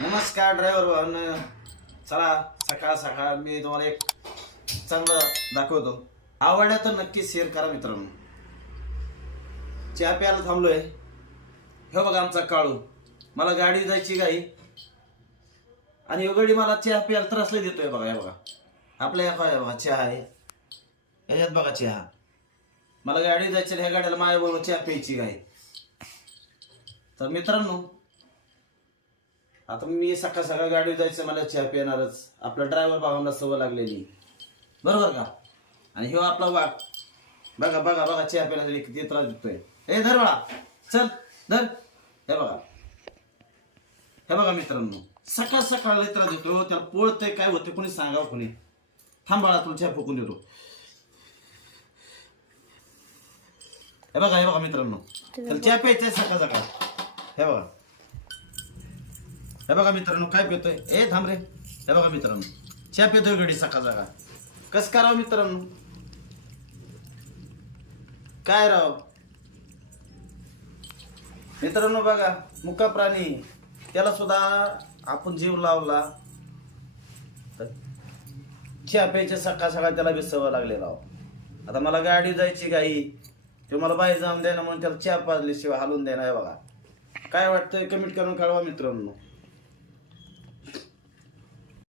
नमस्कार ड्रायव्हर भावांनो, चला सकाळ सकाळ मी तुम्हाला एक चांगलं दाखवतो. आवडल्या तर नक्की शेअर करा मित्रांनो. चहा प्यायला थांबलोय. हे बघा आमचा काळू, मला गाडी जायची गाई आणि गडी मला चहा प्यायला त्रास लय देतोय. बघा हे बघा आपल्या या काय बघा चहा आहे, याच्यात बघा चहा. मला गाडी जायची, ह्या गाड्याला माझ्याबरोबर चहा प्यायची गाई. तर मित्रांनो, आता मी सकाळ सकाळ गाडी जायचं, मला चहा पिणारच. आपला ड्रायव्हर भावांना सवय लागलेली, बरोबर का? आणि ह्यो आपला वाघ बघा बघा बघा चहा पिण्यासाठी किती त्रास देतोय. ए धर बाळा, चल धर. हे बघा मित्रांनो, सकाळ सकाळ त्रास देतो. त्याला पोळतंय काय होते कोणी सांगावं कोणी. थांब बाळा, तुला चहा फुकून देतो. हे बघा मित्रांनो, त्याला चहा प्यायचा सकाळ सकाळ. हे बघा मित्रांनो काय पितोय. ए थांब रे. हे बघा मित्रांनो, चहा पितोय गडी सकाळ सकाळ. कस करावं मित्रांनो, काय राव मित्रांनो. बघा मुका प्राणी, त्याला सुद्धा आपण जीव लावला तर चहा प्यायच्या सकाळ सकाळ त्याला बी सवय लागलेला. आता मला गाडी जायची गाई, ते मला बाहेर जाऊन द्यायला म्हणून त्याला चहा पाजल्याशिवाय हालून द्यायला. हे बघा काय वाटतंय कमेंट करून कळवा मित्रांनो.